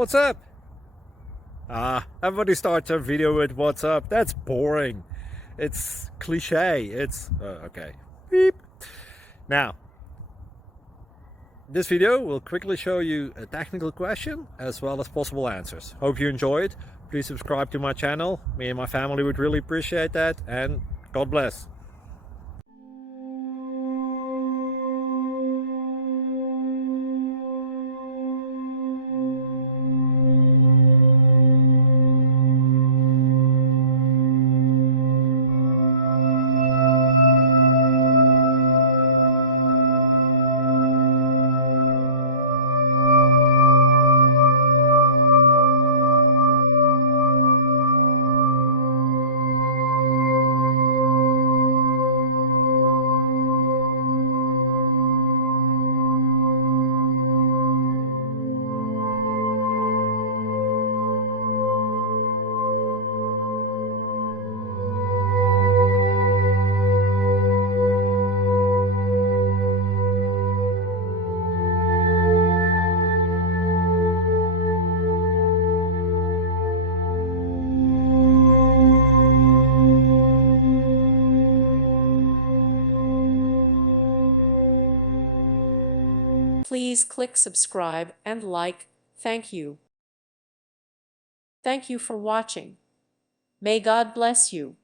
What's up? Everybody starts their video with what's up. That's boring. It's cliche. It's okay. Beep. Now, this video will quickly show you a technical question as well as possible answers. Hope you enjoyed. Please subscribe to my channel. Me and my family would really appreciate that, and God bless. Please click subscribe and like. Thank you. Thank you for watching. May God bless you.